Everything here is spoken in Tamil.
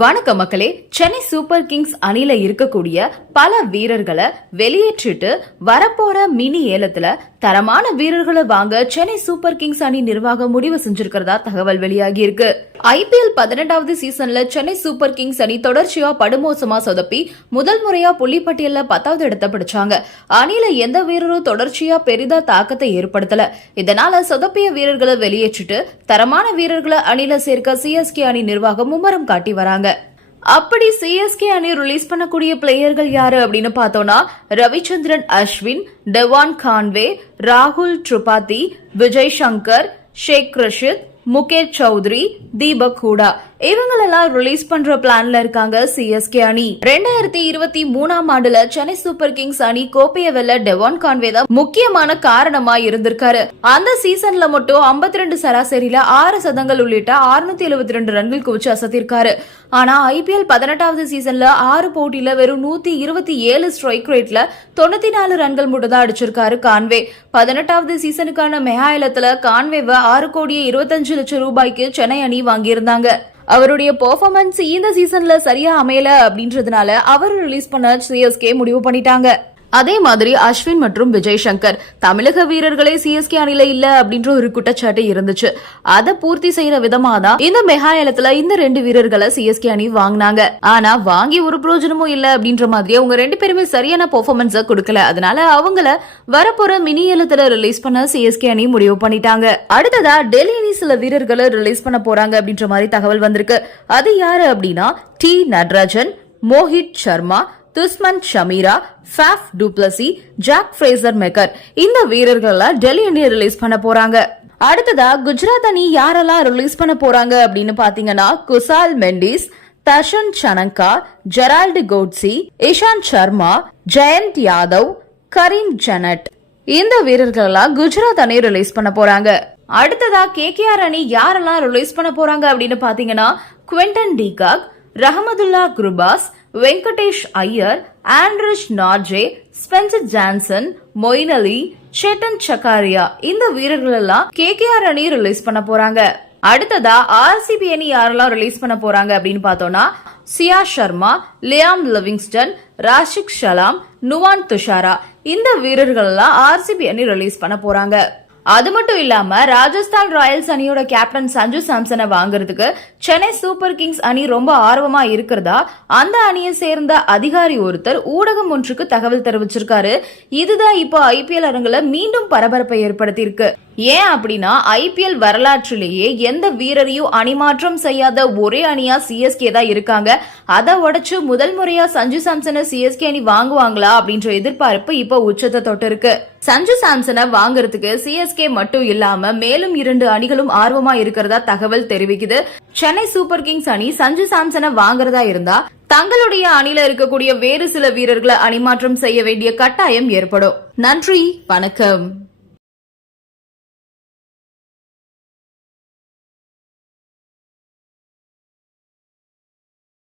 வணக்கம் மக்களே சென்னை சூப்பர் கிங்ஸ் அணியில இருக்கக்கூடிய பல வீரர்களை வெளியேற்றிட்டு வரப்போற மினி ஏலத்துல தரமான வீரர்களை வாங்க சென்னை சூப்பர் கிங்ஸ் அணி நிர்வாகம் முடிவு செஞ்சிருக்கிறதா தகவல் வெளியாகி இருக்கு. ஐபிஎல் பதினெட்டாவது சீசன்ல சென்னை சூப்பர் கிங்ஸ் அணி தொடர்ச்சியா படுமோசமா சொதப்பி முதல் முறையா புள்ளிப்பட்டியல்ல பத்தாவது இடத்தை பிடிச்சாங்க. அணில எந்த வீரரும் தொடர்ச்சியா பெரிதா தாக்கத்தை ஏற்படுத்தல. இதனால சொதப்பிய வீரர்களை வெளியேற்றிட்டு தரமான வீரர்களை அணில சேர்க்க சிஎஸ்கே அணி நிர்வாகம் மும்மரம் காட்டி வராங்க. அப்படி சிஎஸ்கே அணி ரிலீஸ் பண்ணக்கூடிய பிளேயர்கள் யாரு அப்படின்னு பார்த்தோம்னா ரவிச்சந்திரன் அஸ்வின் டெவான் கான்வே ராகுல் ட்ரிபாதி விஜய் சங்கர் ஷேக் ரஷித் முகேஷ் சௌத்ரி தீபக் ஹூடா. இவங்களெல்லாம் ரிலீஸ் பண்ற பிளான்ல இருக்காங்க சிஎஸ்கே அணி. ரெண்டாயிரத்தி இருபத்தி மூணாம் ஆண்டுல சென்னை சூப்பர் கிங்ஸ் அணி கோப்பையை வெல்ல டெவான் கான்வே தான் முக்கியமான காரணமா இருந்திருக்காரு. அந்த சீசன்ல மட்டும் 52 ரெண்டு சராசரியில ஆறு சதங்கள் உள்ளிட்ட 672 எழுபத்தி ரெண்டு ரன்கள் குவிச்சு அசத்திருக்காரு. ஆனா ஐபிஎல் பதினெட்டாவது சீசன்ல ஆறு போட்டியில வெறும் நூத்தி இருபத்தி ஏழு ஸ்ட்ரைக் ரேட்ல தொண்ணூத்தி நாலு ரன்கள் மட்டும் தான் அடிச்சிருக்காரு கான்வே. பதினெட்டாவது சீசனுக்கான மெகா கான்வேவை ஆறு கோடியே இருபத்தஞ்சு லட்சம் ரூபாய்க்கு சென்னை அணி வாங்கியிருந்தாங்க. அவருடைய பெர்ஃபார்மன்ஸ் இந்த சீசன்ல சரியா அமையல அப்படின்றதுனால அவர் ரிலீஸ் பண்ண சிஎஸ்கே முடிவு பண்ணிட்டாங்க. அதே மாதிரி அஸ்வின் மற்றும் விஜய் சங்கர். தமிழக வீரர்களே சிஎஸ்கே அணில இல்ல அப்படின்ற ஒரு குற்றச்சாட்டு இருந்துச்சு. அதை பூர்த்தி செய்யற விதமா தான் இந்த மெகா ஏலத்துல இந்த ரெண்டு வீரர்களை சிஎஸ்கே அணி வாங்கினாங்க. ஆனா வாங்கி ஒரு பிரயோஜனமும் இல்ல அப்படின்ற மாதிரி அவங்க ரெண்டு பேருமே சரியான பெர்ஃபார்மன்ஸ கொடுக்கல. அதனால அவங்கள வரப்போற மினி ஏலத்துல ரிலீஸ் பண்ண சிஎஸ்கே அணி முடிவு பண்ணிட்டாங்க. அடுத்ததா டெல்லி அணி சில வீரர்களை ரிலீஸ் பண்ண போறாங்க அப்படின்ற மாதிரி தகவல் வந்திருக்கு. அது யாரு அப்படின்னா T Natarajan Mohit Sharma Dushmantha Chameera Faf du Plessis Jake Fraser McGurk. இந்த வீரர்கள் டெல்லி இந்தியா ரிலீஸ் பண்ண போறாங்க. அடுத்ததா குஜராத் அணி யாரெல்லாம் ரிலீஸ் பண்ண போறாங்க அப்படின்னு பாத்தீங்கன்னா குசால் மெண்டிஸ் தஷன் சனங்கா ஜெரால்டு கோட்ஸி இஷாந்த் சர்மா ஜெயந்த் யாதவ் கரீம் ஜனட். இந்த வீரர்களெல்லாம் குஜராத் அணி ரிலீஸ் பண்ண போறாங்க. அடுத்ததா கேகேஆர் அணி யாரெல்லாம் ரிலீஸ் பண்ண போறாங்க அப்படின்னு பாத்தீங்கன்னா Quinton de Kock Rahmanullah Gurbaz Venkatesh Iyer Anrich Nortje Spencer Johnson Moeen Ali Chetan Sakariya இந்த வீரர்கள் எல்லாம் கேகேஆர் அணி ரிலீஸ் பண்ண போறாங்க. அடுத்ததா ஆர்சிபி அணி யாரெல்லாம் ரிலீஸ் பண்ண போறாங்க அப்படின்னு பார்த்தோம்னா சியா சர்மா லியாம் லிவிங்ஸ்டன் ராஷிக் ஷலாம் நுவான் துஷாரா இந்த வீரர்கள் எல்லாம் ஆர்சிபி அணி ரிலீஸ் பண்ண போறாங்க. அது மட்டும் இல்லாம ராஜஸ்தான் ராயல்ஸ் அணியோட கேப்டன் சஞ்சு சாம்சனை வாங்குறதுக்கு சென்னை சூப்பர் கிங்ஸ் அணி ரொம்ப ஆர்வமா இருக்கிறதா? அந்த அணியை சேர்ந்த அதிகாரி ஒருத்தர் ஊடகம் ஒன்றுக்கு தகவல் தெரிவிச்சிருக்காரு. இதுதான் இப்போ ஐபிஎல் அரங்குல மீண்டும் பரபரப்பை ஏற்படுத்தியிருக்கு. ஏன் அப்படின்னா ஐபிஎல் வரலாற்றிலேயே எந்த வீரரையும் அணிமாற்றம் செய்யாத ஒரே அணியா சிஎஸ்கே தான் இருக்காங்க. அதை உடைச்சு முதல் முறையா சஞ்சு சாம்சனை சிஎஸ்கே அணி வாங்குவாங்களா அப்படின்ற எதிர்பார்ப்பு இப்போ உச்சத்தை தொட்டு இருக்கு. சஞ்சு சாம்சனை வாங்குறதுக்கு சிஎஸ்கே மட்டும் இல்லாம மேலும் இரண்டு அணிகளும் ஆர்வமா இருக்கிறதா தகவல் தெரிவிக்குது. சென்னை சூப்பர் கிங்ஸ் அணி சஞ்சு சாம்சனை வாங்குறதா இருந்தா தங்களுடைய அணில இருக்கக்கூடிய வேறு சில வீரர்களை அணிமாற்றம் செய்ய வேண்டிய கட்டாயம் ஏற்படும். நன்றி வணக்கம்.